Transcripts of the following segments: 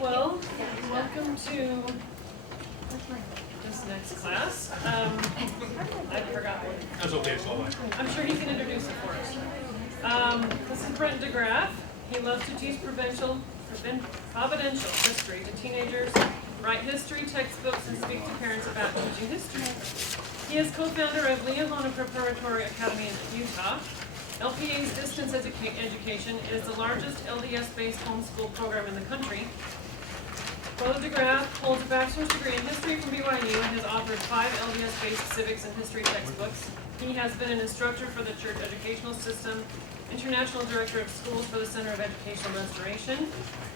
Well, welcome to this next class. I forgot what. That's okay, it's all right. I'm sure he can introduce it for us. This is Brent DeGraff. He loves to teach providential history to teenagers, write history textbooks, and speak to parents about teaching history. He is co-founder of Liahona Preparatory Academy in Utah. LPA's distance education is the largest LDS-based homeschool program in the country. Brother DeGraff holds a bachelor's degree in history from BYU and has authored 5 LDS-based civics and history textbooks. He has been an instructor for the church educational system, international director of schools for the Center of Educational Restoration,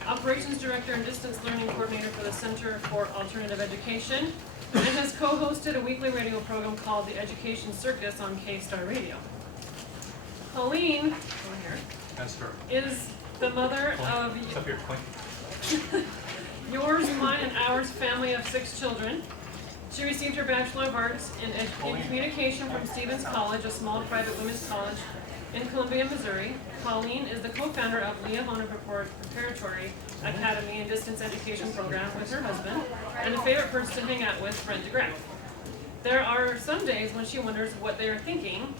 operations director and distance learning coordinator for the Center for Alternative Education, and has co-hosted a weekly radio program called The Education Circus on K-Star Radio. Colleen, over here, That's her. is the mother of It's up here, Colleen. yours, mine, and ours family of 6 children. She received her Bachelor of Arts in Communication from Stevens College, a small private women's college in Columbia, Missouri. Colleen is the co-founder of Liahona Preparatory Academy and Distance Education Program with her husband, and a favorite person to hang out with, Brent DeGraff. There are some days when she wonders what they are thinking,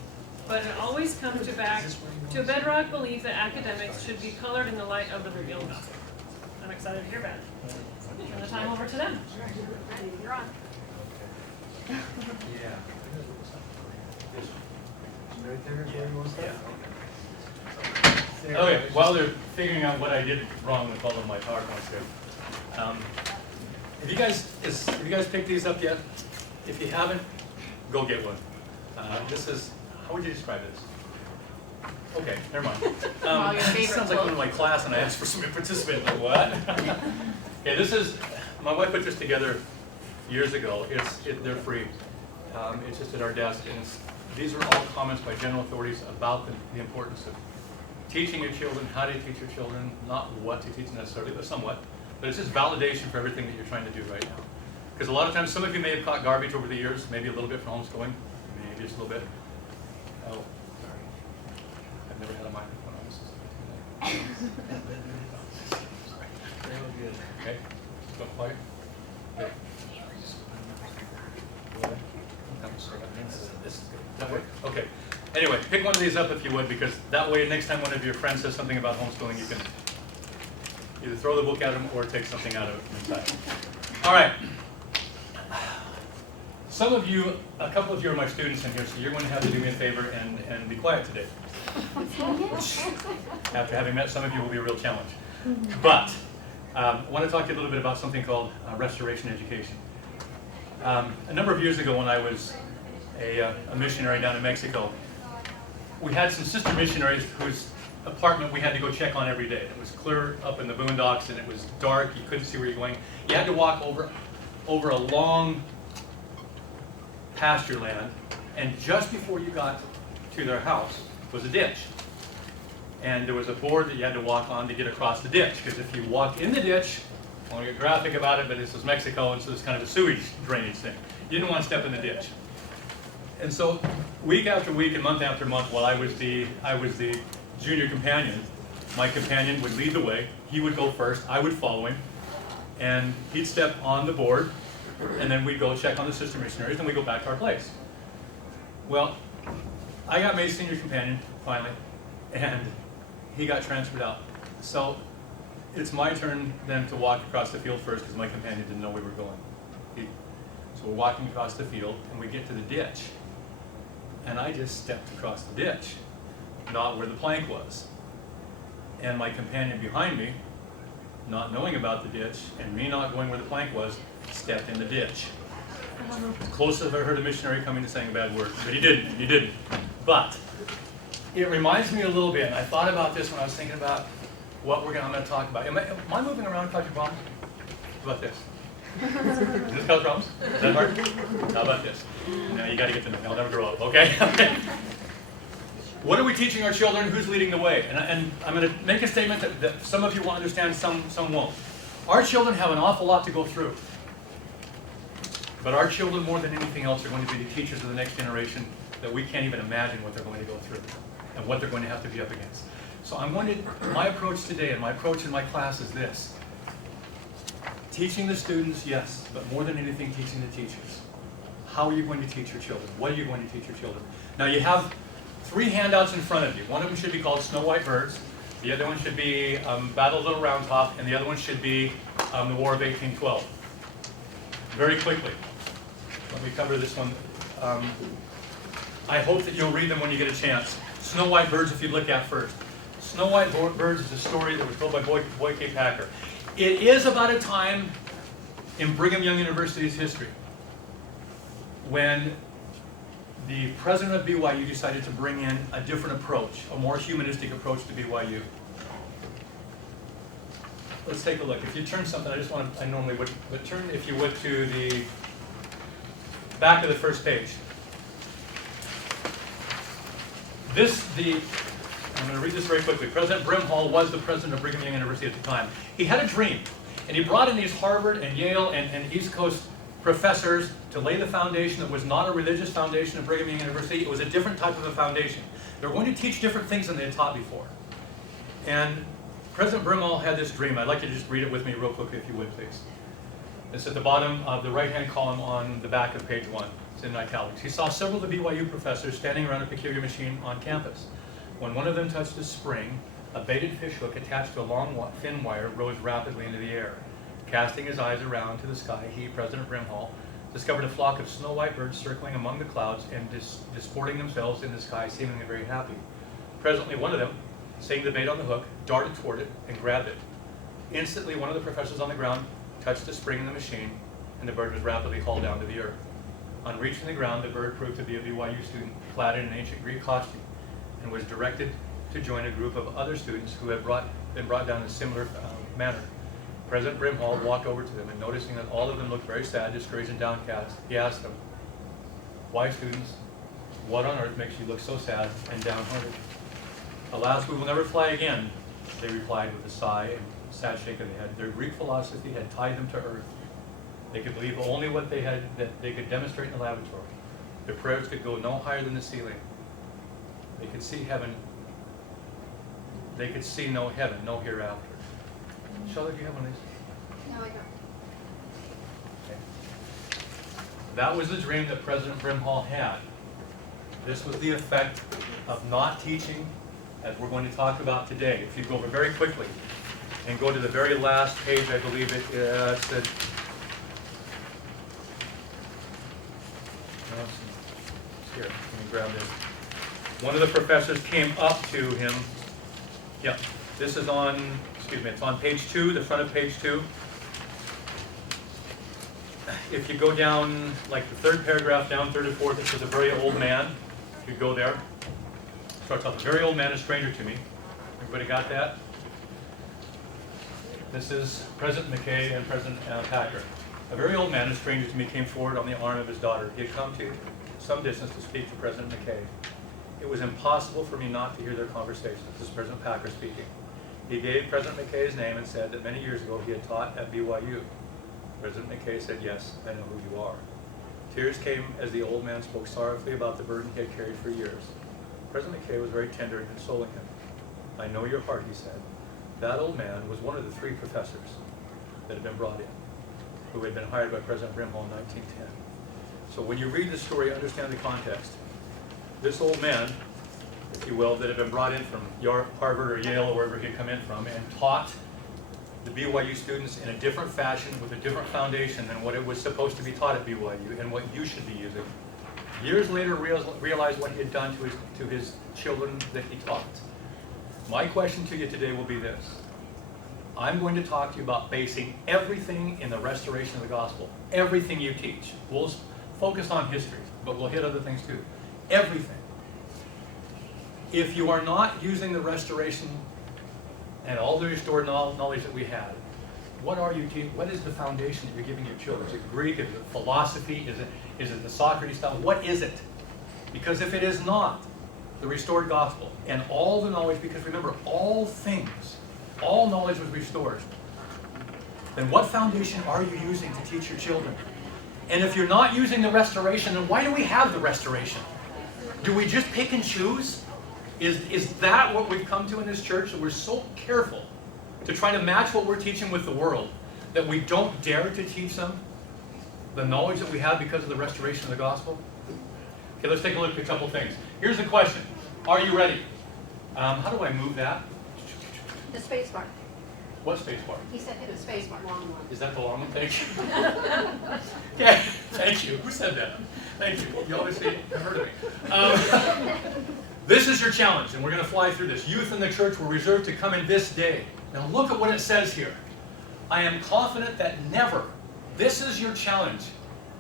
but it always comes back to a bedrock belief that academics should be colored in the light of the revealed gospel. I'm excited to hear about it. Turn the time over to them. You're on. Yeah. Right there, where you want to start? Yeah. Okay, while they're figuring out what I did wrong with all of my PowerPoints here, have you guys picked these up yet? If you haven't, go get one. This is, how would you describe this? Okay, never mind. This sounds like one of my class, and I asked for somebody to participate. Like, what? Okay, this is, my wife put this together years ago. They're free. It's just at our desk, and these are all comments by general authorities about the importance of teaching your children, how to teach your children, not what to teach necessarily, but somewhat. But it's just validation for everything that you're trying to do right now. Because a lot of times, some of you may have caught garbage over the years, maybe a little bit for homeschooling, maybe just a little bit. Oh, sorry. I've never had a microphone on this. Okay, don't quiet. Okay. This is good. That work? Okay. Anyway, pick one of these up if you would, because that way next time one of your friends says something about homeschooling, you can either throw the book at them or take something out of it from inside. All right. Some of you, a couple of you are my students in here, so you're going to have to do me a favor and be quiet today. Which, after having met some of you, will be a real challenge. But I want to talk to you a little bit about something called restoration education. A number of years ago when I was a missionary down in Mexico, we had some sister missionaries whose apartment we had to go check on every day. It was clear up in the boondocks and it was dark, you couldn't see where you're going. You had to walk over a long pasture land, and just before you got to their house was a ditch. And there was a board that you had to walk on to get across the ditch, because if you walk in the ditch, I want to get graphic about it, but this was Mexico, and so it's kind of a sewage drainage thing. You didn't want to step in the ditch. And so week after week and month after month, while I was the junior companion, my companion would lead the way. He would go first, I would follow him, and he'd step on the board, and then we'd go check on the sister missionaries, and we'd go back to our place. Well, I got made senior companion, finally, and he got transferred out. So it's my turn then to walk across the field first, because my companion didn't know we were going. So we're walking across the field, and we get to the ditch. And I just stepped across the ditch, not where the plank was. And my companion behind me, not knowing about the ditch, and me not going where the plank was, stepped in the ditch. It's close as I've ever heard a missionary coming to saying a bad word, but he didn't. But it reminds me a little bit, and I thought about this when I was thinking about what I'm going to talk about. Am I moving around causing problems? How about this? Does this cause problems? Is that hard? How about this? No, you got to get to know me. I'll never grow up, okay? What are we teaching our children? Who's leading the way? And I'm going to make a statement that some of you will understand, some won't. Our children have an awful lot to go through. But our children, more than anything else, are going to be the teachers of the next generation that we can't even imagine what they're going to go through and what they're going to have to be up against. So my approach today and my approach in my class is this. Teaching the students, yes, but more than anything, teaching the teachers. How are you going to teach your children? What are you going to teach your children? Now you have 3 handouts in front of you. One of them should be called Snow White Birds. The other one should be Battle of Little Round Top, and the other one should be the War of 1812. Very quickly, let me cover this one. I hope that you'll read them when you get a chance. Snow White Birds, if you look at first. Snow White Birds is a story that was told by Boy K. Packer. It is about a time in Brigham Young University's history when the president of BYU decided to bring in a different approach, a more humanistic approach to BYU. Let's take a look. If you turn something, I normally would, but turn, if you would, to the back of the first page. I'm going to read this very quickly. President Brimhall was the president of Brigham Young University at the time. He had a dream, and he brought in these Harvard and Yale and East Coast professors to lay the foundation that was not a religious foundation of Brigham Young University. It was a different type of a foundation. They were going to teach different things than they had taught before. And President Brimhall had this dream. I'd like you to just read it with me real quickly, if you would, please. It's at the bottom of the right-hand column on the back of page 1. It's in italics. He saw several of the BYU professors standing around a peculiar machine on campus. When one of them touched a spring, a baited fish hook attached to a long, thin wire rose rapidly into the air. Casting his eyes around to the sky, he, President Brimhall, discovered a flock of snow white birds circling among the clouds and disporting themselves in the sky, seemingly very happy. Presently, one of them, seeing the bait on the hook, darted toward it and grabbed it. Instantly, one of the professors on the ground touched the spring in the machine, and the bird was rapidly hauled down to the earth. On reaching the ground, the bird proved to be a BYU student clad in an ancient Greek costume, and was directed to join a group of other students who had been brought down in a similar manner. President Brimhall walked over to them, and noticing that all of them looked very sad, discouraged, and downcast, he asked them, "Why, students, what on earth makes you look so sad and downhearted?" "Alas, we will never fly again," they replied with a sigh and a sad shake of the head. Their Greek philosophy had tied them to earth. They could believe only what they could demonstrate in the laboratory. Their prayers could go no higher than the ceiling. They could see heaven. They could see no heaven, no hereafter. Charlotte, do you have one of these? No, I don't. Okay. That was the dream that President Brimhall had. This was the effect of not teaching, as we're going to talk about today. If you go over very quickly and go to the very last page, I believe it said. Here, let me grab this. One of the professors came up to him. Yeah, this is on, it's on page 2, the front of page 2. If you go down, like the 3rd paragraph down, 3rd to 4th, it says a very old man. If you go there, starts off, a very old man, a stranger to me. Everybody got that? This is President McKay and President Packer. A very old man, a stranger to me, came forward on the arm of his daughter. He had come to some distance to speak to President McKay. It was impossible for me not to hear their conversation. This is President Packer speaking. He gave President McKay his name and said that many years ago he had taught at BYU. President McKay said, "Yes, I know who you are." Tears came as the old man spoke sorrowfully about the burden he had carried for years. President McKay was very tender in consoling him. "I know your heart," he said. That old man was one of the 3 professors that had been brought in, who had been hired by President Brimhall in 1910. So when you read the story, understand the context. This old man, if you will, that had been brought in from Harvard or Yale or wherever he had come in from, and taught the BYU students in a different fashion with a different foundation than what it was supposed to be taught at BYU and what you should be using. Years later, realized what he had done to his children that he taught. My question to you today will be this. I'm going to talk to you about basing everything in the restoration of the gospel. Everything you teach. We'll focus on history, but we'll hit other things too. Everything. If you are not using the restoration and all the restored knowledge that we had, what are you teaching? What is the foundation that you're giving your children? Is it Greek? Is it philosophy? Is it the Socrates style? What is it? Because if it is not the restored gospel and all the knowledge, because remember, all things, all knowledge was restored, then what foundation are you using to teach your children? And if you're not using the restoration, then why do we have the restoration? Do we just pick and choose? Is that what we've come to in this church? That we're so careful to try to match what we're teaching with the world that we don't dare to teach them the knowledge that we have because of the restoration of the gospel? Okay, let's take a look at a couple things. Here's the question. Are you ready? How do I move that? The space bar. What space bar? He said hit the space bar. Long one. Is that the long one? Thank you. Yeah, thank you. Who said that? Thank you. You obviously have heard of me. This is your challenge, and we're going to fly through this. Youth in the church were reserved to come in this day. Now look at what it says here. I am confident that never, this is your challenge.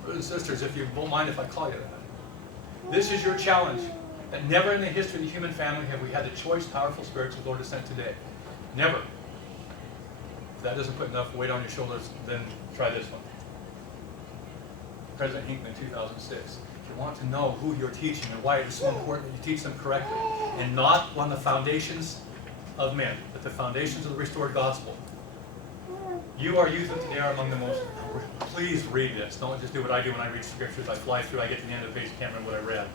Brothers and sisters, if you won't mind if I call you that. This is your challenge. That never in the history of the human family have we had the choice, powerful spirits the Lord has sent today. Never. If that doesn't put enough weight on your shoulders, then try this one. President Hinckley in 2006. If you want to know who you're teaching and why it is so important that you teach them correctly, and not on the foundations of men, but the foundations of the restored gospel. You, our youth of today, are among the most, please read this. Don't just do what I do when I read scriptures. I fly through, I get to the end of the page, can't remember what I read.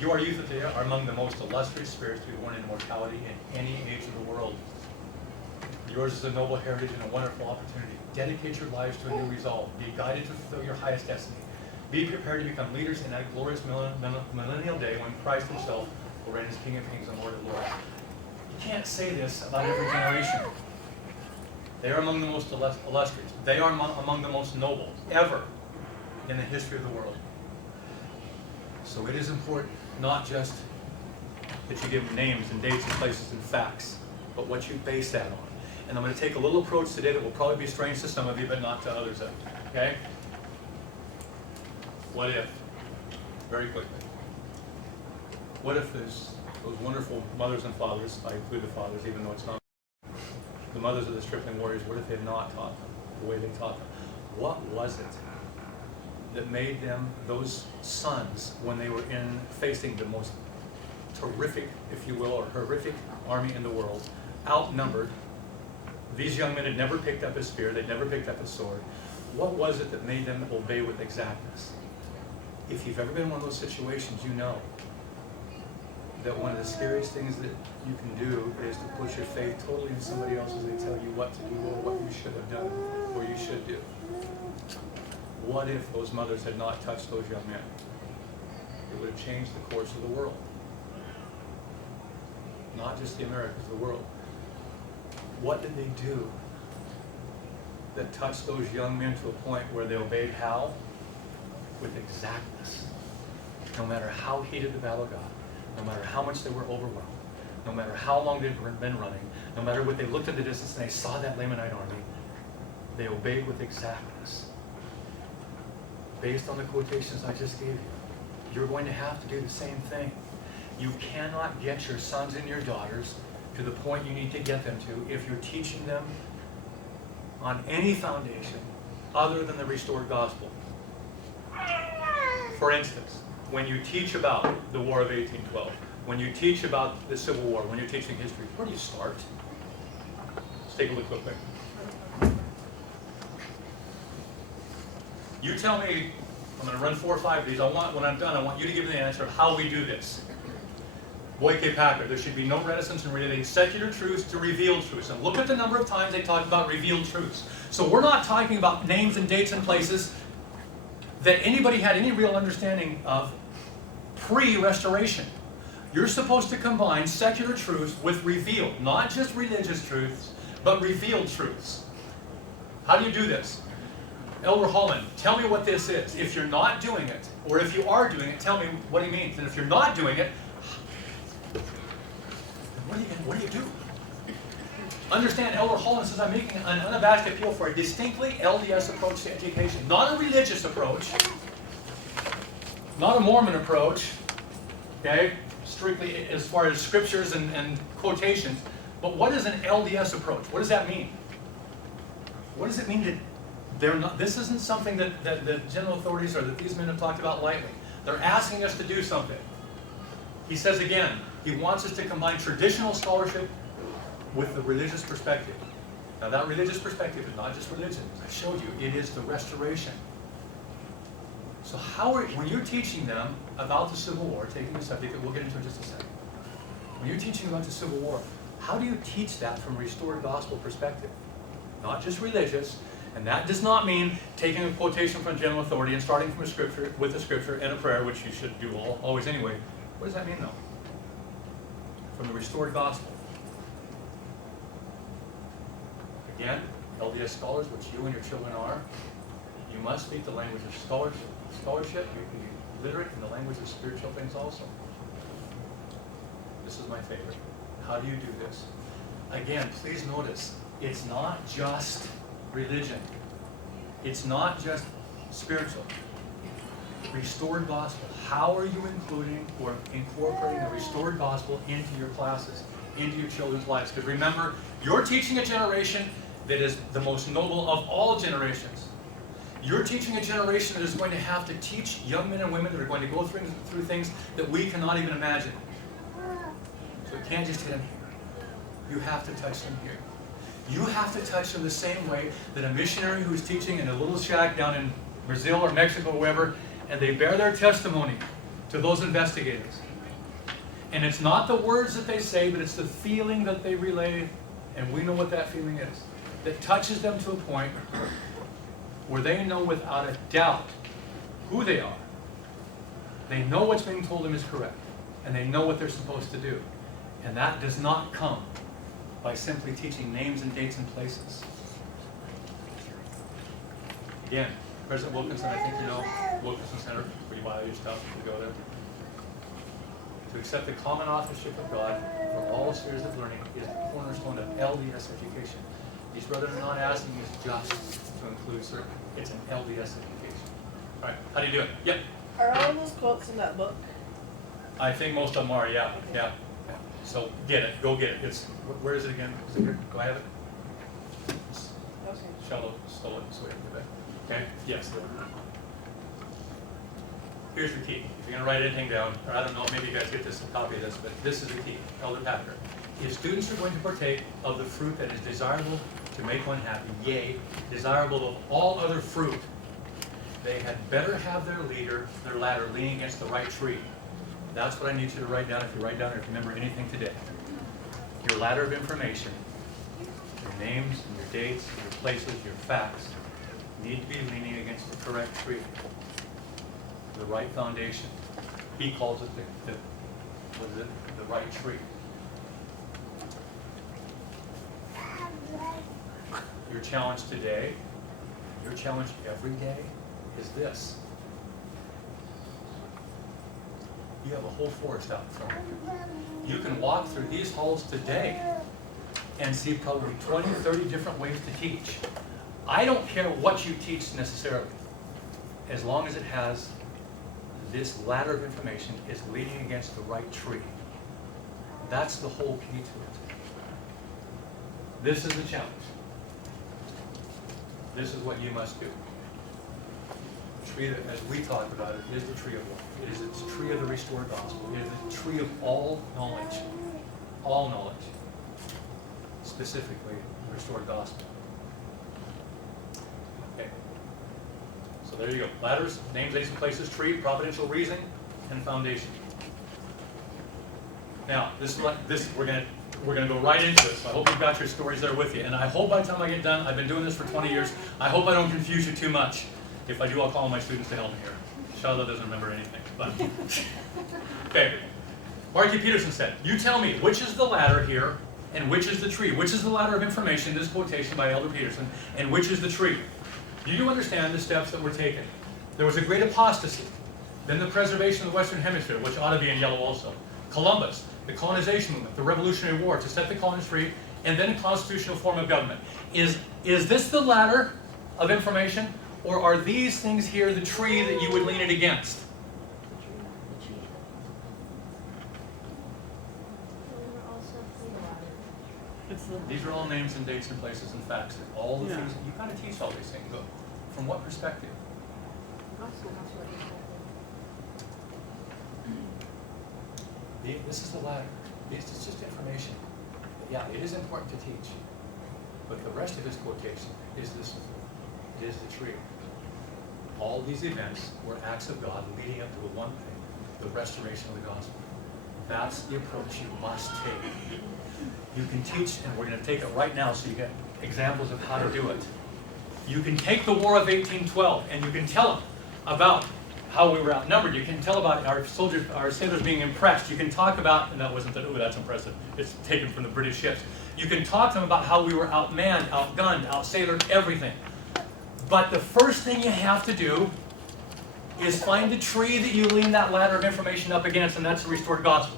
You, our youth of today, are among the most illustrious spirits to be born into mortality in any age of the world. Yours is a noble heritage and a wonderful opportunity. Dedicate your lives to a new resolve. Be guided to fulfill your highest destiny. Be prepared to become leaders in that glorious millennial day when Christ himself will reign as King of Kings and Lord of Lords. You can't say this about every generation. They are among the most illustrious. They are among the most noble ever in the history of the world. So it is important not just that you give them names and dates and places and facts, but what you base that on. And I'm going to take a little approach today that will probably be strange to some of you, but not to others. Okay? What if? Very quickly. What if there's those wonderful mothers and fathers, I include the fathers even though it's not, the mothers of the stripling warriors, what if they had not taught them the way they taught them? What was it that made them, those sons, when they were facing the most terrific, if you will, or horrific army in the world, outnumbered? These young men had never picked up a spear, they'd never picked up a sword. What was it that made them obey with exactness? If you've ever been in one of those situations, you know that one of the scariest things that you can do is to put your faith totally in somebody else as they tell you what to do or what you should have done or you should do. What if those mothers had not touched those young men? It would have changed the course of the world. Not just the Americas, the world. What did they do that touched those young men to a point where they obeyed how? With exactness. No matter how heated the battle got, no matter how much they were overwhelmed, no matter how long they'd been running, no matter what they looked at the distance and they saw that Lamanite army, they obeyed with exactness. Based on the quotations I just gave you, you're going to have to do the same thing. You cannot get your sons and your daughters to the point you need to get them to if you're teaching them on any foundation other than the restored gospel. For instance, when you teach about the War of 1812, when you teach about the Civil War, when you're teaching history, where do you start? Let's take a look real quick. You tell me, I'm going to run 4 or 5 of these. When I'm done, I want you to give me the answer of how we do this. Boyke Packer, there should be no reticence in relating secular truths to revealed truths. And look at the number of times they talk about revealed truths. So we're not talking about names and dates and places that anybody had any real understanding of pre-restoration. You're supposed to combine secular truths with revealed, not just religious truths, but revealed truths. How do you do this? Elder Holland, tell me what this is. If you're not doing it, or if you are doing it, tell me what he means. And if you're not doing it, what do you do? Understand, Elder Holland says I'm making an unabashed appeal for a distinctly LDS approach to education. Not a religious approach, not a Mormon approach, okay, strictly as far as scriptures and quotations, but what is an LDS approach? What does that mean? What does it mean that they're not, this isn't something that the general authorities or that these men have talked about lightly. They're asking us to do something. He says again, he wants us to combine traditional scholarship with the religious perspective. Now that religious perspective is not just religion. As I showed you, it is the restoration. So when you're teaching them about the Civil War, taking the subject that we'll get into in just a second, When you're teaching about the Civil War, how do you teach that from a restored gospel perspective? Not just religious, and that does not mean taking a quotation from general authority and starting from a scripture with a scripture and a prayer, which you should do always anyway. What does that mean though? From the restored gospel. Again, LDS scholars, which you and your children are, you must speak the language of scholarship. You can be literate in the language of spiritual things also. This is my favorite. How do you do this? Again, please notice, it's not just religion. It's not just spiritual. Restored gospel. How are you including or incorporating the restored gospel into your classes, into your children's lives? Because remember, you're teaching a generation that is the most noble of all generations. You're teaching a generation that is going to have to teach young men and women that are going to go through things that we cannot even imagine. So it can't just hit them here. You have to touch them here. You have to touch them the same way that a missionary who's teaching in a little shack down in Brazil or Mexico or wherever, and they bear their testimony to those investigators. And it's not the words that they say, but it's the feeling that they relay, and we know what that feeling is. That touches them to a point where they know without a doubt who they are. They know what's being told them is correct, and they know what they're supposed to do. And that does not come by simply teaching names and dates and places. Again, President Wilkinson, I think you know, Wilkinson Center, where you buy your stuff, you go there. To accept the common authorship of God for all spheres of learning is the cornerstone of LDS education. These brothers are not asking us just to include certain. It's an LDS education. All right, how do you do it? Yep. Are all those quotes in that book? I think most of them are, yeah. So get it, go get it. It's, where is it again? Is it here? Do I have it? Okay. Shallow, stole it, so we have to give it. Okay, yes. Here's the key. If you're going to write anything down, or I don't know, maybe you guys get this, a copy of this, but this is the key. Elder Packer. If students are going to partake of the fruit that is desirable to make one happy, yea, desirable of all other fruit, they had better have their ladder leaning against the right tree. That's what I need you to write down if you write down or if you remember anything today. Your ladder of information, your names, and your dates, your places, your facts, need to be leaning against the correct tree, the right foundation. He calls it the right tree. Your challenge today, your challenge every day is this. You have a whole forest out in front of you. You can walk through these halls today and see probably 20, 30 different ways to teach. I don't care what you teach necessarily, as long as it has this ladder of information is leaning against the right tree. That's the whole key to it. This is the challenge. This is what you must do. The tree that, as we talked about it, is the tree of life. It is the tree of the restored gospel. It is the tree of all knowledge. All knowledge. Specifically, the restored gospel. Okay. So there you go. Ladders, names, dates, and places, tree, providential reason, and foundation. Now, we're gonna go right into it. So I hope you've got your stories there with you. And I hope by the time I get done, I've been doing this for 20 years. I hope I don't confuse you too much. If I do, I'll call my students to help me here. Charlotte doesn't remember anything, but okay. Marky Peterson said, "You tell me which is the ladder here, and which is the tree. Which is the ladder of information?" This quotation by Elder Peterson, and which is the tree. Do you understand the steps that were taken? There was a great apostasy, then the preservation of the Western Hemisphere, which ought to be in yellow also. Columbus, the colonization movement, the Revolutionary War to set the colonies free, and then a constitutional form of government. Is this the ladder of information, or are these things here the tree that you would lean it against? These are all names and dates and places and facts. All the things, you kind of teach all these things, but from what perspective? This is the ladder. This is just information. Yeah, it is important to teach. But the rest of his quotation is this. It is the tree. All these events were acts of God leading up to the one thing, the restoration of the gospel. That's the approach you must take. You can teach, and we're going to take it right now so you get examples of how to do it. You can take the War of 1812 and you can tell them about how we were outnumbered. You can tell about our soldiers, our sailors being impressed. You can talk about, and that wasn't that, oh, that's impressive. It's taken from the British ships. You can talk to them about how we were outmanned, outgunned, outsailored, everything. But the first thing you have to do is find the tree that you lean that ladder of information up against, and that's the restored gospel.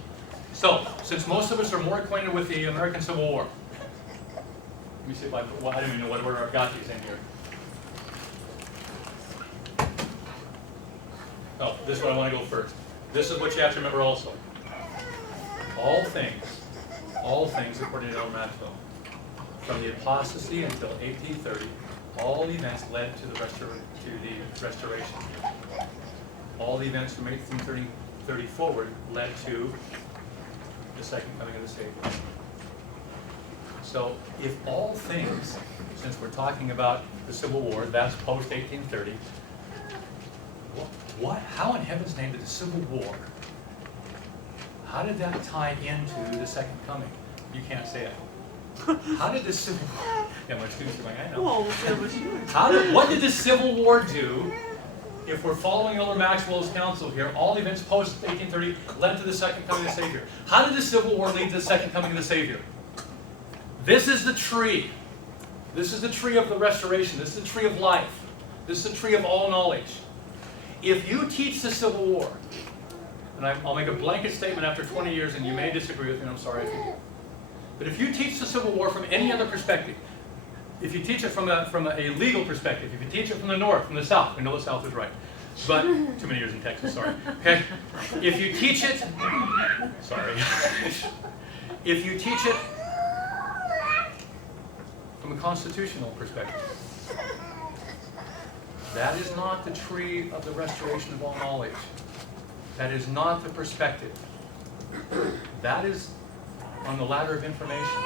So, since most of us are more acquainted with the American Civil War, let me see if I don't even know what order I've got these in here. Oh, this is what I want to go first. This is what you have to remember also. All things according to Elder Maxwell, from the apostasy until 1830, all events led to the restoration. All the events from 1830 forward led to the second coming of the Savior. So, if all things, since we're talking about the Civil War, that's post-1830, how in heaven's name did the Civil War, how did that tie into the second coming? You can't say it. How did the Civil War, yeah, my students are like, I know. What did the Civil War do? If we're following Elder Maxwell's counsel here, all events post-1830 led to the second coming of the Savior. How did the Civil War lead to the second coming of the Savior? This is the tree. This is the tree of the restoration. This is the tree of life. This is the tree of all knowledge. If you teach the Civil War, and I'll make a blanket statement after 20 years, and you may disagree with me, and I'm sorry if you do. But if you teach the Civil War from any other perspective, if you teach it from a legal perspective, if you teach it from the North, from the South, we know the South is right, but too many years in Texas, sorry. Okay? If you teach it, sorry. If you teach it from a constitutional perspective, that is not the tree of the restoration of all knowledge. That is not the perspective. That is on the ladder of information.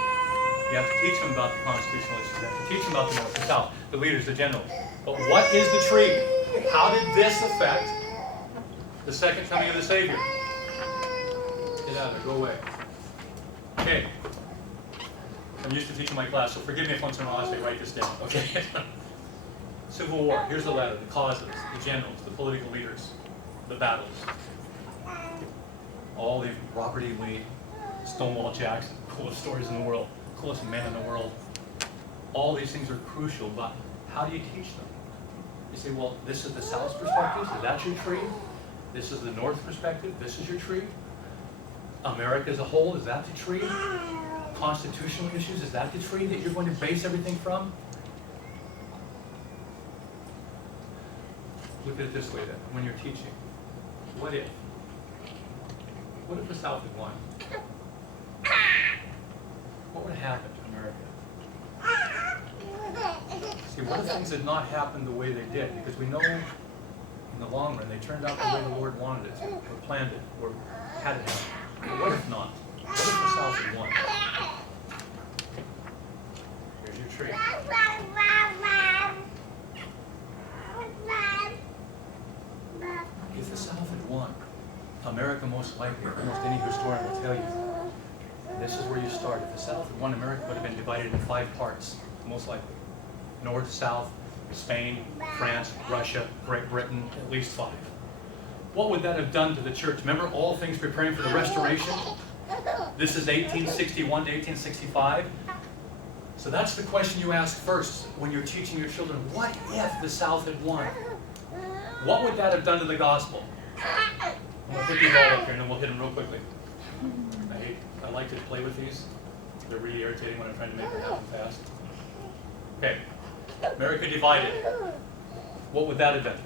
You have to teach them about the constitutional issues. You have to teach them about the North, the South, the leaders, the generals. But what is the tree? How did this affect the second coming of the Savior? Get out of there. Go away. Okay. I'm used to teaching my class, so forgive me if once in a while I say write this down. Okay. Civil War. Here's the ladder. The causes, the generals, the political leaders, the battles. All the Robert E. Lee, Stonewall Jackson, coolest stories in the world, coolest men in the world. All these things are crucial, but how do you teach them? You say, well, this is the South's perspective, so that's your tree. This is the North perspective, this is your tree. America as a whole, is that the tree? Constitutional issues, is that the tree that you're going to base everything from? Look at it this way then, when you're teaching. What if? What if the South had won? What would have happened to America? See, what if things had not happened the way they did? Because we know in the long run they turned out the way the Lord wanted it to, or planned it, or had it happen. But what if not? What if the South had won? Here's your tree. If the South had won, America most likely, almost any historian will tell you, this is where you start. If the South had won, America would have been divided into 5 parts, most likely. North, South, Spain, France, Russia, Great Britain, at least 5. What would that have done to the church? Remember, all things preparing for the restoration? This is 1861 to 1865. So that's the question you ask first when you're teaching your children. What if the South had won? What would that have done to the gospel? I'm going to put these all up here and then we'll hit them real quickly. I like to play with these. They're really irritating when I'm trying to make them happen fast. Okay. America divided. What would that have been?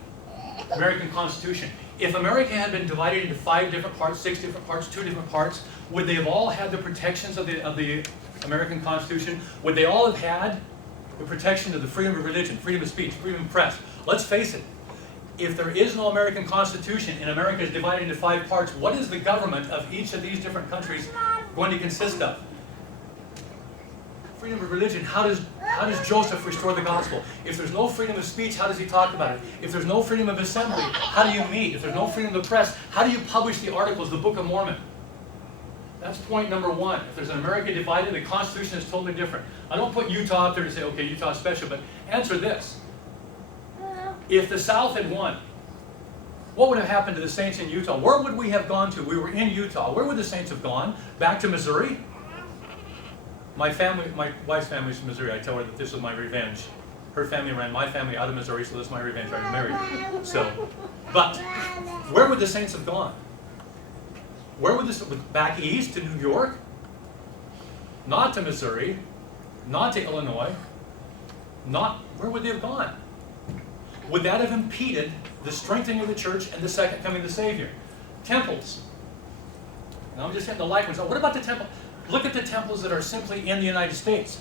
American Constitution. If America had been divided into 5 different parts, 6 different parts, 2 different parts, would they have all had the protections of the American Constitution? Would they all have had the protection of the freedom of religion, freedom of speech, freedom of press? Let's face it. If there is no American Constitution and America is divided into 5 parts, what is the government of each of these different countries going to consist of? Freedom of religion. How does Joseph restore the gospel? If there's no freedom of speech, how does he talk about it? If there's no freedom of assembly, how do you meet? If there's no freedom of the press, how do you publish the articles, the Book of Mormon? That's point number one. If there's an America divided, the Constitution is totally different. I don't put Utah up there to say, okay, Utah's special, but answer this. If the South had won, what would have happened to the Saints in Utah? Where would we have gone to? We were in Utah. Where would the Saints have gone? Back to Missouri? My wife's family is from Missouri. I tell her that this was my revenge. Her family ran my family out of Missouri, so this is my revenge. I married her. So, but where would the Saints have gone? Where would this, back east to New York? Not to Missouri, not to Illinois, where would they have gone? Would that have impeded the strengthening of the church and the second coming of the Savior? Temples. And I'm just hitting the light ones. What about the temple? Look at the temples that are simply in the United States.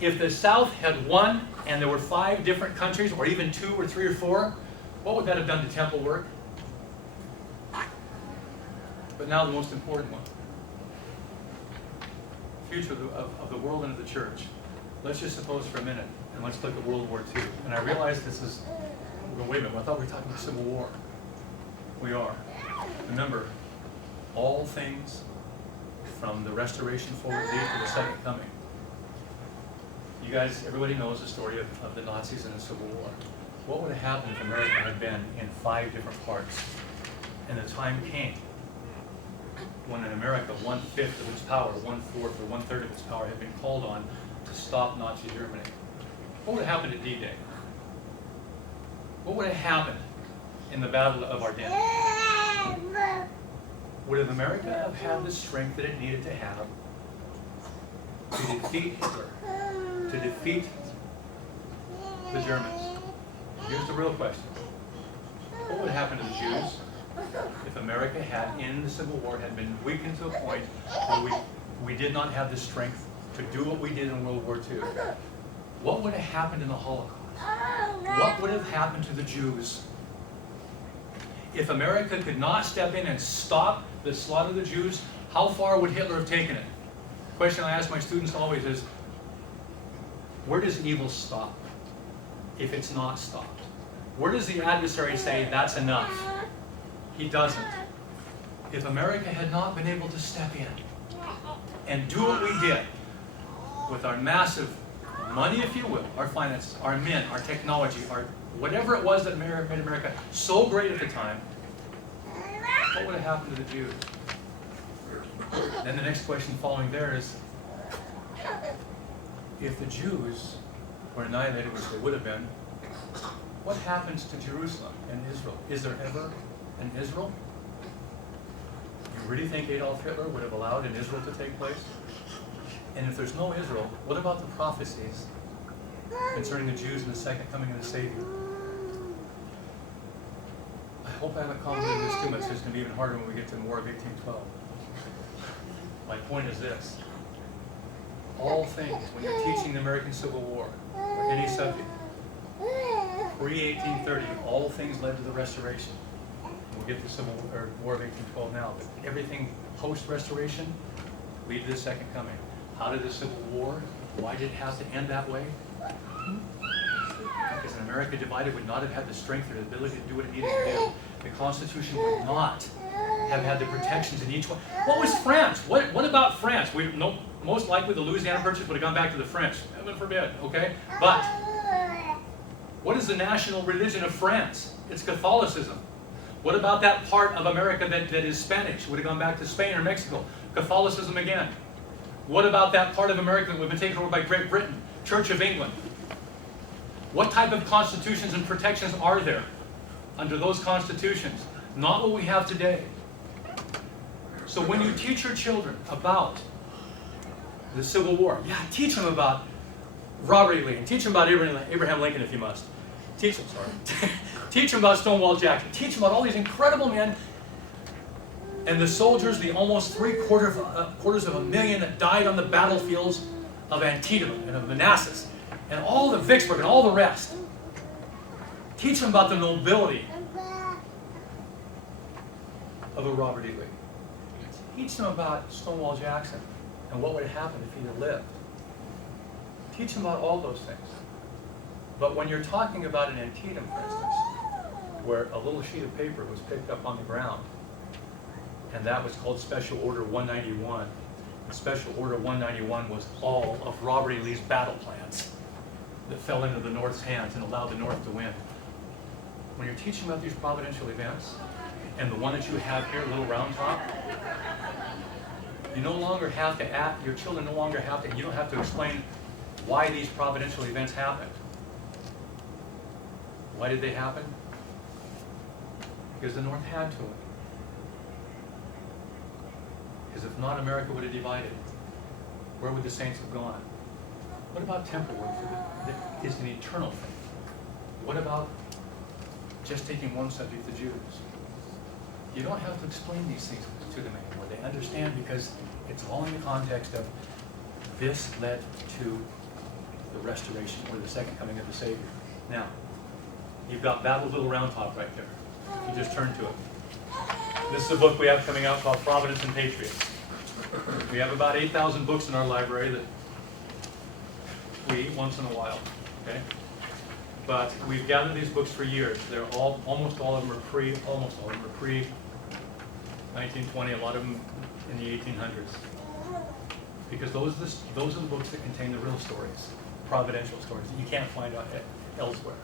If the South had won and there were 5 different countries, or even 2 or 3 or 4, what would that have done to temple work? But now the most important one. Future of the world and of the church. Let's just suppose for a minute, and let's look at World War II. And I realize this is, well, wait a minute, I thought we were talking about Civil War. We are. Remember, all things from the Restoration forward lead to the Second Coming. You guys, everybody knows the story of the Nazis and the Civil War. What would have happened if America had been in 5 different parts? And the time came when in America 1/5 of its power, 1/4 or 1/3 of its power had been called on to stop Nazi Germany. What would have happened at D-Day? What would have happened in the Battle of Ardennes? Would have America have had the strength that it needed to have to defeat Hitler, to defeat the Germans? Here's the real question. What would happen to the Jews if America had, in the Civil War, had been weakened to a point where we did not have the strength to do what we did in World War II? What would have happened in the Holocaust? What would have happened to the Jews? If America could not step in and stop the slaughter of the Jews, how far would Hitler have taken it? The question I ask my students always is, where does evil stop if it's not stopped? Where does the adversary say, that's enough? He doesn't. If America had not been able to step in and do what we did with our massive money, if you will, our finances, our men, our technology, our whatever it was that made America so great at the time, what would have happened to the Jews? Then the next question following there is, if the Jews were annihilated, which they would have been, what happens to Jerusalem and Israel? Is there ever an Israel? You really think Adolf Hitler would have allowed an Israel to take place? And if there's no Israel, what about the prophecies concerning the Jews and the second coming of the Savior? I hope I haven't complicated this too much. It's going to be even harder when we get to the War of 1812. My point is this. All things, when you're teaching the American Civil War, or any subject, pre-1830, all things led to the Restoration. We'll get to the War of 1812 now, but everything post-Restoration lead to the Second Coming. How did the Civil War, why did it have to end that way? Because an America divided would not have had the strength or the ability to do what it needed to do. The Constitution would not have had the protections in each one. What was France? What about France? Most likely the Louisiana Purchase would have gone back to the French. Heaven forbid, okay? But what is the national religion of France? It's Catholicism. What about that part of America that is Spanish? Would have gone back to Spain or Mexico. Catholicism again. What about that part of America that would have been taken over by Great Britain? Church of England. What type of constitutions and protections are there under those constitutions? Not what we have today. So when you teach your children about the Civil War, yeah, teach them about Robert E. Lee, and teach them about Abraham Lincoln if you must. Teach them, sorry. Teach them about Stonewall Jackson. Teach them about all these incredible men and the soldiers, the almost quarters of a million that died on the battlefields of Antietam and of Manassas, and all the Vicksburg and all the rest. Teach them about the nobility of a Robert E. Lee. Teach them about Stonewall Jackson and what would have happened if he had lived. Teach them about all those things. But when you're talking about an Antietam, for instance, where a little sheet of paper was picked up on the ground and that was called Special Order 191. And Special Order 191 was all of Robert E. Lee's battle plans that fell into the North's hands and allowed the North to win. When you're teaching about these providential events, and the one that you have here, Little Round Top, you no longer have to your children no longer have to, you don't have to explain why these providential events happened. Why did they happen? Because the North had to. Because if not, America would have divided. Where would the saints have gone? What about temple work that is an eternal thing? What about just taking one subject, the Jews? You don't have to explain these things to them anymore. They understand because it's all in the context of this led to the restoration or the second coming of the Savior. Now, you've got Battle of Little Round Top right there. You just turn to it. This is a book we have coming out called Providence and Patriots. We have about 8,000 books in our library that we eat once in a while, okay? But we've gathered these books for years. They're almost all of them are pre-1920, a lot of them in the 1800s. Because those are the books that contain the real stories, providential stories that you can't find out elsewhere.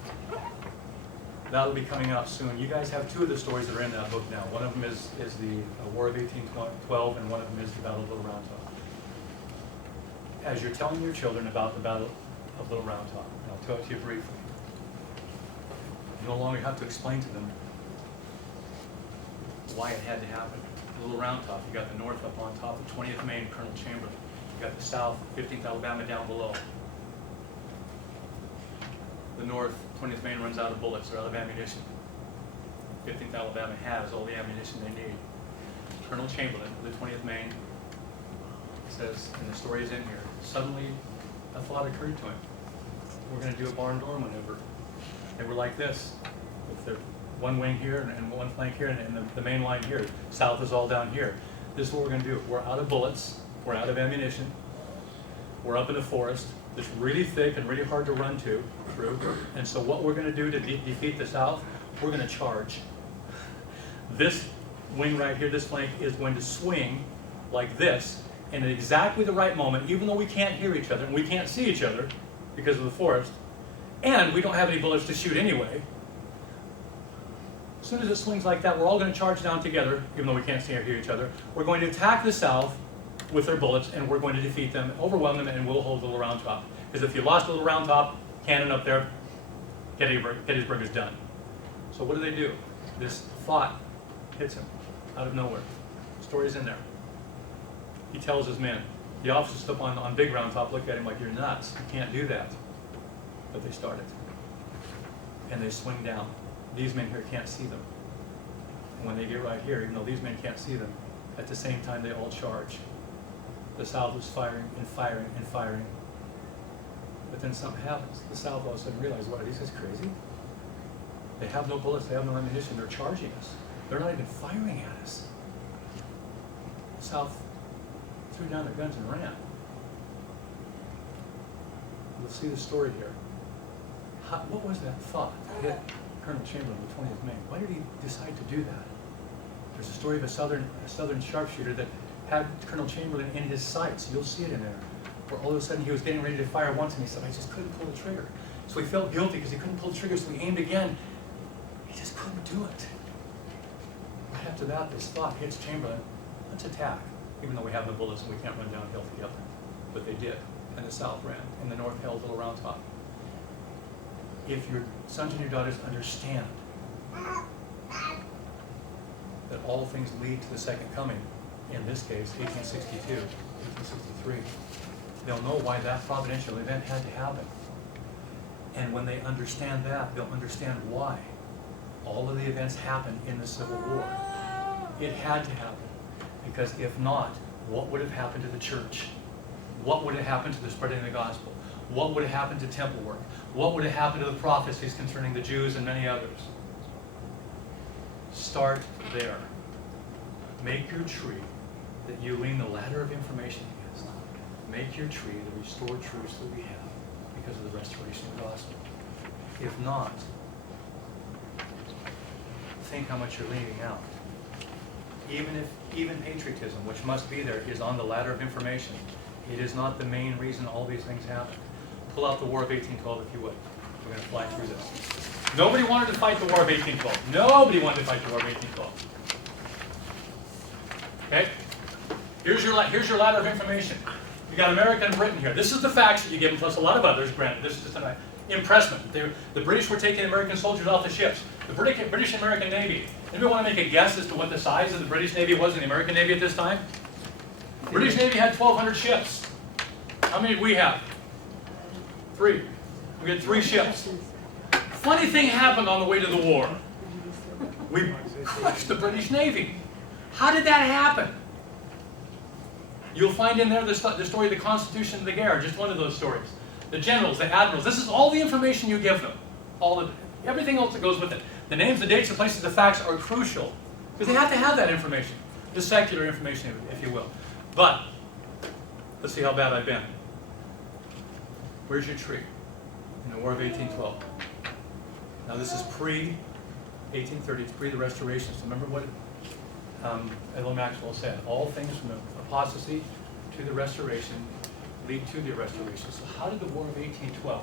That'll be coming out soon. You guys have two of the stories that are in that book now. One of them is the War of 1812, and one of them is the Battle of Little Round Top. As you're telling your children about the Battle of Little Round Top, and I'll tell it to you briefly, you no longer have to explain to them why it had to happen. Little Round Top, you got the North up on top of 20th Maine, Colonel Chamberlain. You got the South, 15th Alabama down below. The North, 20th Maine runs out of bullets or out of ammunition. 15th Alabama has all the ammunition they need. Colonel Chamberlain, the 20th Maine, says, and the story is in here, suddenly a thought occurred to him. We're going to do a barn door maneuver. They were like this, with their one wing here and one flank here, and the main line here. South is all down here. This is what we're going to do. We're out of bullets. We're out of ammunition. We're up in a forest that's really thick and really hard to run through. And so what we're going to do to defeat the South, we're going to charge. This wing right here, this flank, is going to swing like this, and at exactly the right moment, even though we can't hear each other and we can't see each other because of the forest, and we don't have any bullets to shoot anyway. As soon as it swings like that, we're all going to charge down together, even though we can't see or hear each other. We're going to attack the South with their bullets, and we're going to defeat them, overwhelm them, and we'll hold Little Round Top. Because if you lost Little Round Top, cannon up there, Gettysburg is done. So what do? This thought hits him out of nowhere. The story's in there. He tells his men. The officers up on Big Round Top look at him like, you're nuts. You can't do that. But they start it. And they swing down. These men here can't see them. And when they get right here, even though these men can't see them, at the same time they all charge. The South is firing and firing and firing. But then something happens. The South all of a sudden realizes, what, are these guys crazy? They have no bullets, they have no ammunition, they're charging us. They're not even firing at us. The South threw down their guns and ran. You'll see the story here. What was that thought that hit Colonel Chamberlain, the 20th Maine? Why did he decide to do that? There's a story of a southern sharpshooter that had Colonel Chamberlain in his sights. You'll see it in there. Where all of a sudden he was getting ready to fire once, and he said, I just couldn't pull the trigger. So he felt guilty because he couldn't pull the trigger, so he aimed again. He just couldn't do it. Right after that, this thought hits Chamberlain, let's attack, even though we have no bullets and we can't run downhill together. But they did, and the South ran, and the North held Little Round Top. If your sons and your daughters understand that all things lead to the second coming, in this case, 1862, 1863, they'll know why that providential event had to happen. And when they understand that, they'll understand why all of the events happened in the Civil War. It had to happen. Because if not, what would have happened to the church? What would have happened to the spreading of the gospel? What would have happened to temple work? What would have happened to the prophecies concerning the Jews and many others? Start there. Make your tree that you lean the ladder of information against. Make your tree the restored truths that we have because of the restoration of the gospel. If not, think how much you're leaving out. even patriotism, which must be there, is on the ladder of information. It is not the main reason all these things happen. Pull out the War of 1812 if you would. We're going to fly through this. Nobody wanted to fight the War of 1812. Nobody wanted to fight the War of 1812. Okay? Here's your ladder of information. You got America and Britain here. This is the facts that you give them, plus a lot of others, granted. This is just an impressment. The British were taking American soldiers off the ships. The British and American Navy. Anybody want to make a guess as to what the size of the British Navy was in the American Navy at this time? The British Navy had 1,200 ships. How many did we have? 3. We had 3 ships. Funny thing happened on the way to the war. We crushed the British Navy. How did that happen? You'll find in there the story of the Constitution of the Guerre, just one of those stories. The generals, the admirals, this is all the information you give them. Everything else that goes with it. The names, the dates, the places, the facts are crucial. Because they have to have that information. The secular information, if you will. But, let's see how bad I've been. Where's your tree? In the War of 1812. Now this is pre-1830, it's pre the Restoration. So remember what Edwin Maxwell said. All things from the apostasy to the Restoration lead to the Restoration. So how did the War of 1812,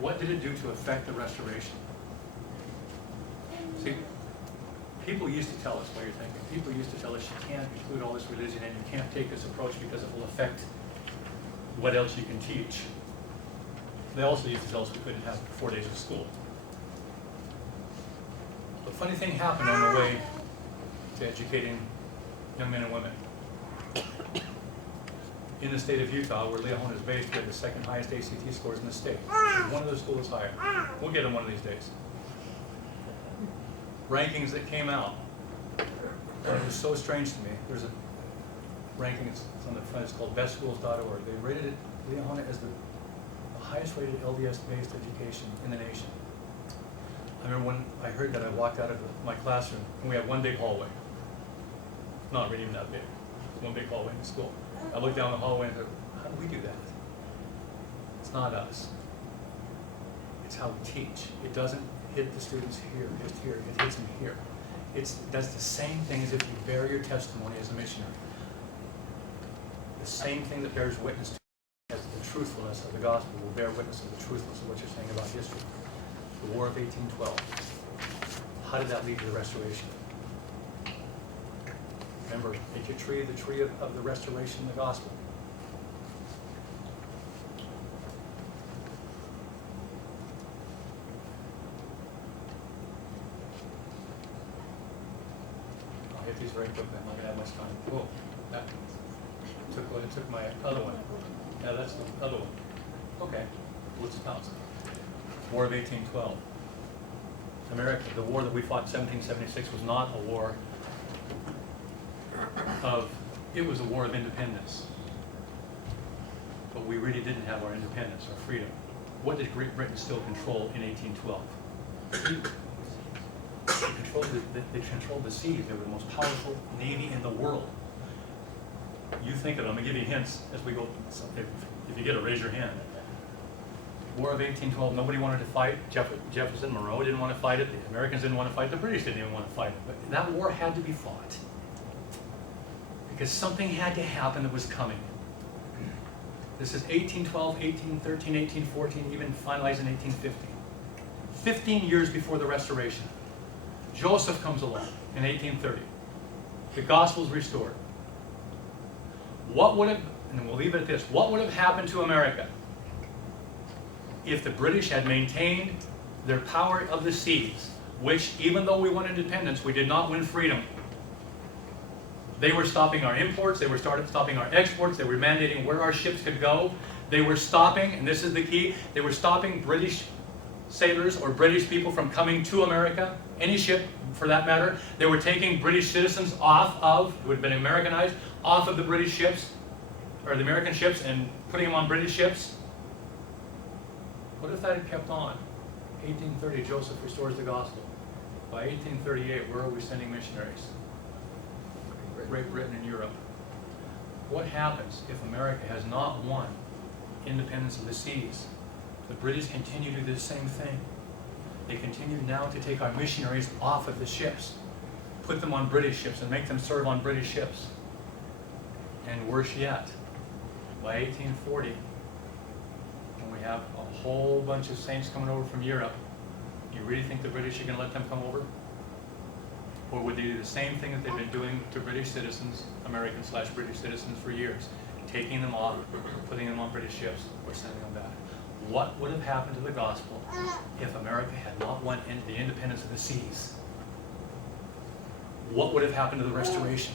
what did it do to affect the Restoration? See, people used to tell us, while you're thinking, people used to tell us you can't include all this religion and you can't take this approach because it will affect what else you can teach. They also used to tell us we couldn't have 4 days of school. The funny thing happened on the way to educating young men and women. In the state of Utah, where Liahona is based, we have the 2nd highest ACT scores in the state. One of those schools higher. We'll get them one of these days. Rankings that came out. And it was so strange to me. There's a ranking, it's on the front, it's called bestschools.org. They rated Liahona as the highest rated LDS-based education in the nation. I remember when I heard that, I walked out of my classroom, and we had one big hallway. Not really even that big. One big hallway in the school. I looked down the hallway and thought, how do we do that? It's not us. It's how we teach. It doesn't hit the students here, just here. It hits them here. That's the same thing as if you bear your testimony as a missionary. The same thing that bears witness to as the truthfulness of the gospel will bear witness of the truthfulness of what you're saying about history. The War of 1812. How did that lead to the Restoration? Remember, make your tree the tree of the Restoration of the gospel. I'll hit these very quickly. I'm not going to have much time. Whoa, that took my other one. Yeah, that's the other one. Okay, let's bounce. War of 1812. America, the war that we fought in 1776 was not a war it was a war of independence. But we really didn't have our independence, our freedom. What did Great Britain still control in 1812? They controlled the seas. They were the most powerful navy in the world. You think of it. I'm going to give you hints as we go. If you get it, raise your hand. War of 1812, nobody wanted to fight. Jefferson, Monroe didn't want to fight it. The Americans didn't want to fight. The British didn't even want to fight it. But that war had to be fought. Because something had to happen that was coming. This is 1812, 1813, 1814, even finalized in 1850. 15 years before the Restoration. Joseph comes along in 1830. The gospel's restored. What would have, and we'll leave it at this, what would have happened to America if the British had maintained their power of the seas, which even though we won independence, we did not win freedom. They were stopping our imports, they were stopping our exports, they were mandating where our ships could go. They were stopping, and this is the key, they were stopping British sailors or British people from coming to America, any ship for that matter. They were taking British citizens off of, who had been Americanized, off of the British ships, or the American ships, and putting them on British ships. What if that had kept on? 1830, Joseph restores the gospel. By 1838, where are we sending missionaries? Great Britain and Europe. What happens if America has not won independence of the seas? The British continue to do the same thing. They continue now to take our missionaries off of the ships, put them on British ships and make them serve on British ships. And worse yet, by 1840, when we have a whole bunch of saints coming over from Europe, you really think the British are going to let them come over? Or would they do the same thing that they've been doing to British citizens, American/British citizens for years? Taking them off, putting them on British ships, or sending them back. What would have happened to the gospel if America had not won into the independence of the seas? What would have happened to the restoration?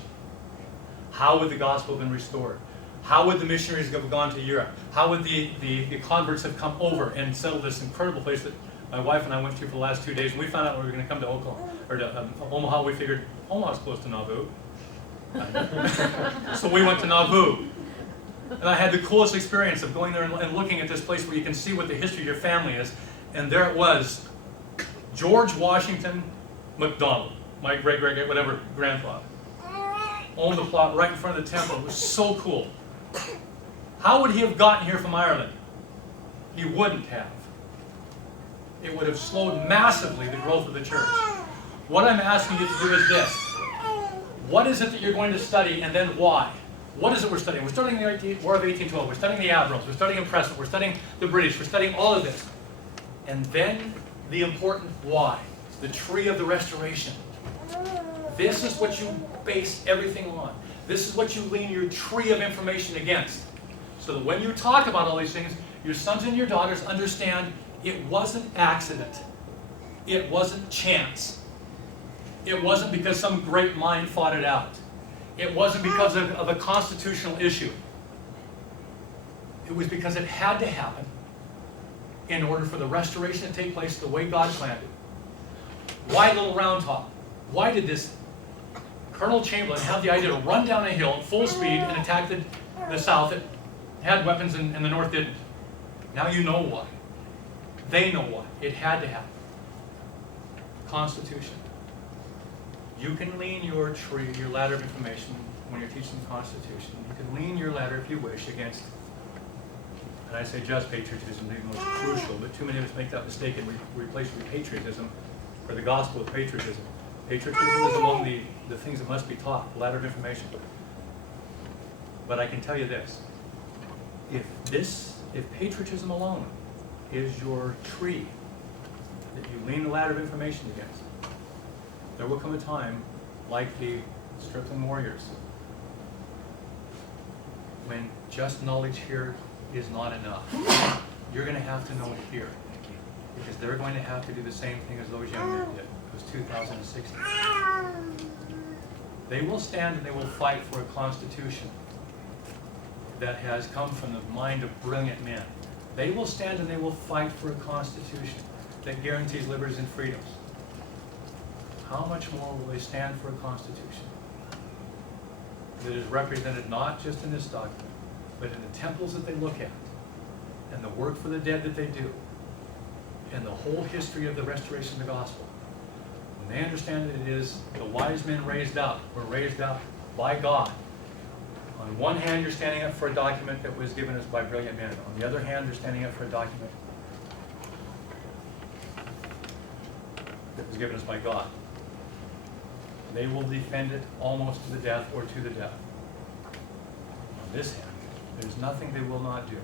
How would the gospel have been restored? How would the missionaries have gone to Europe? How would the converts have come over and settled this incredible place that my wife and I went to for the last 2 days? When we found out we were going to come to Oklahoma, or to Omaha, we figured Omaha's close to Nauvoo. So we went to Nauvoo. And I had the coolest experience of going there and looking at this place where you can see what the history of your family is. And there it was, George Washington McDonald, my great-great-whatever grandfather, owned the plot right in front of the temple. It was so cool. How would he have gotten here from Ireland? He wouldn't have. It would have slowed massively the growth of the church. What I'm asking you to do is this. What is it that you're going to study, and then why? What is it we're studying? We're studying the War of 1812. We're studying the Admirals. We're studying impressment. We're studying the British. We're studying all of this. And then the important why. The tree of the restoration. This is what you base everything on. This is what you lean your tree of information against. So that when you talk about all these things, your sons and your daughters understand it wasn't accident. It wasn't chance. It wasn't because some great mind fought it out. It wasn't because of a constitutional issue. It was because it had to happen in order for the restoration to take place the way God planned it. Why Little Round Top? Why did this Colonel Chamberlain have the idea to run down a hill at full speed and attack the South that had weapons and the North didn't? Now you know why. They know why. It had to happen. Constitution. You can lean your tree, your ladder of information when you're teaching the Constitution. You can lean your ladder, if you wish, against, and I say just patriotism, the most crucial, but too many of us make that mistake and replace patriotism or the gospel with patriotism. Patriotism is among the things that must be taught, ladder of information. But I can tell you this, if patriotism alone is your tree that you lean the ladder of information against, there will come a time, like the Stripling warriors, when just knowledge here is not enough. You're going to have to know it here, because they're going to have to do the same thing as those young men did. It was 2016. They will stand and they will fight for a constitution that has come from the mind of brilliant men. They will stand and they will fight for a constitution that guarantees liberties and freedoms. How much more will they stand for a constitution that is represented not just in this document, but in the temples that they look at, and the work for the dead that they do, and the whole history of the restoration of the gospel? When they understand that it is the wise men were raised up by God. On one hand, you're standing up for a document that was given us by brilliant men. On the other hand, you're standing up for a document that was given us by God. They will defend it almost to the death or to the death. On this hand, there's nothing they will not do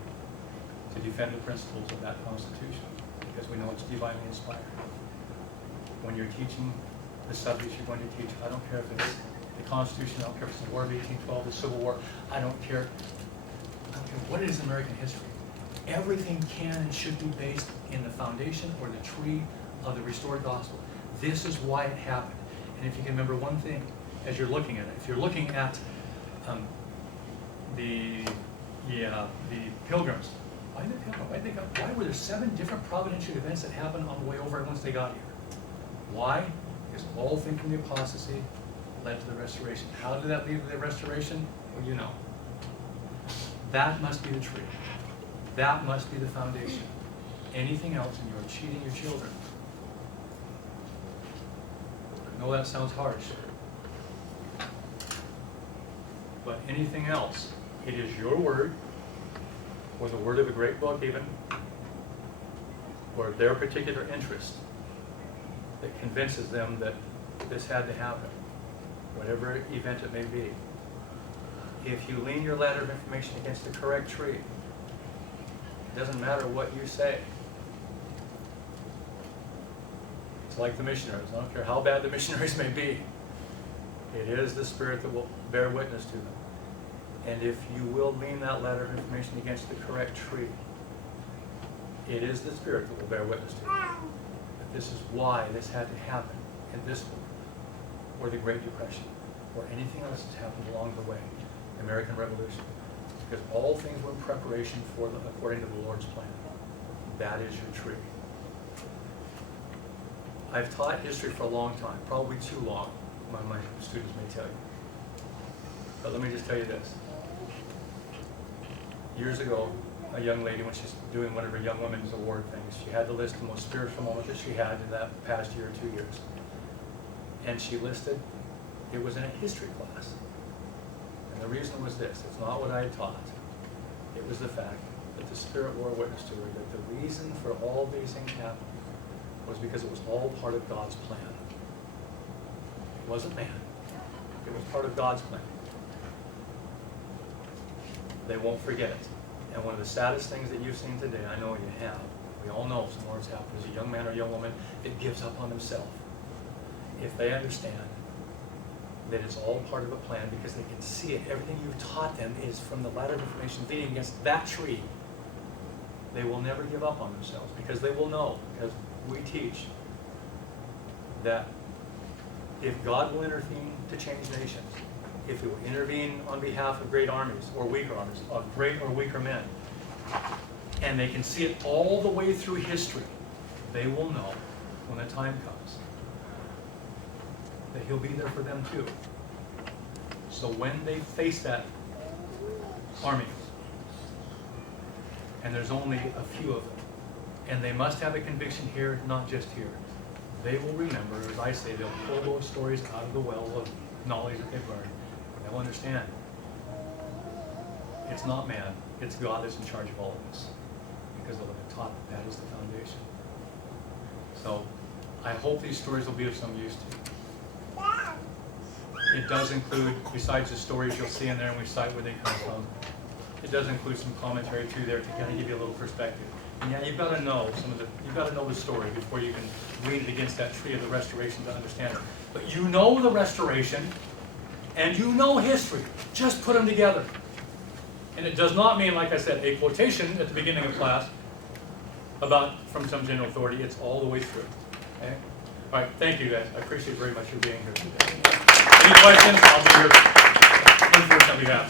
to defend the principles of that Constitution, because we know it's divinely inspired. When you're teaching the subjects you're going to teach, I don't care if it's the Constitution, I don't care if it's the War of 1812, the Civil War, I don't care what it is in American history. Everything can and should be based in the foundation or the tree of the restored gospel. This is why it happened. And if you can remember one thing as you're looking at it, if you're looking at the Pilgrims, why were there 7 different providential events that happened on the way over once they got here? Why? Because the whole thing from the apostasy led to the restoration. How did that lead to the restoration? Well, you know. That must be the tree. That must be the foundation. Anything else, and you're cheating your children. I know that sounds harsh, but anything else, it is your word, or the word of a great book even, or their particular interest that convinces them that this had to happen. whatever event it may be, if you lean your ladder of information against the correct tree, it doesn't matter what you say. It's like the missionaries. I don't care how bad the missionaries may be. It is the Spirit that will bear witness to them. And if you will lean that ladder of information against the correct tree, it is the Spirit that will bear witness to you. That this is why this had to happen in this war, or the Great Depression, or anything else that's happened along the way, the American Revolution. Because all things were in preparation for them according to the Lord's plan. That is your tree. I've taught history for a long time, probably too long, my students may tell you. But let me just tell you this. Years ago, a young lady, when she's doing one of her Young Women's Award things, she had to list the most spiritual moment that she had in that past year or 2 years. And she listed, it was in a history class. And the reason was this, it's not what I had taught. It was the fact that the Spirit bore witness to her that the reason for all these things happening was because it was all part of God's plan. It wasn't man. It was part of God's plan. They won't forget it. And one of the saddest things that you've seen today, I know you have, we all know some more has happened, is a young man or young woman that gives up on himself. If they understand that it's all part of a plan because they can see it, everything you've taught them is from the ladder of information leading against that tree, they will never give up on themselves because they will know, as we teach, that if God will intervene to change nations, if He will intervene on behalf of great armies or weaker armies, of great or weaker men, and they can see it all the way through history, they will know when the time comes that He'll be there for them too. So when they face that army, and there's only a few of them, and they must have a conviction here, not just here, they will remember, as I say, they'll pull those stories out of the well of knowledge that they've learned. They'll understand. It's not man, it's God that's in charge of all of this. Because they'll have taught that is the foundation. So, I hope these stories will be of some use to you. It does include, besides the stories you'll see in there and we cite where they come from, it does include some commentary too there to kind of give you a little perspective. And yeah, you've got to know you've got to know the story before you can lean it against that tree of the restoration to understand it. But you know the restoration, and you know history. Just put them together. And it does not mean, like I said, a quotation at the beginning of class from some general authority. It's all the way through. Okay? All right, thank you guys. I appreciate very much you being here today. Any questions? I'll be here on behalf.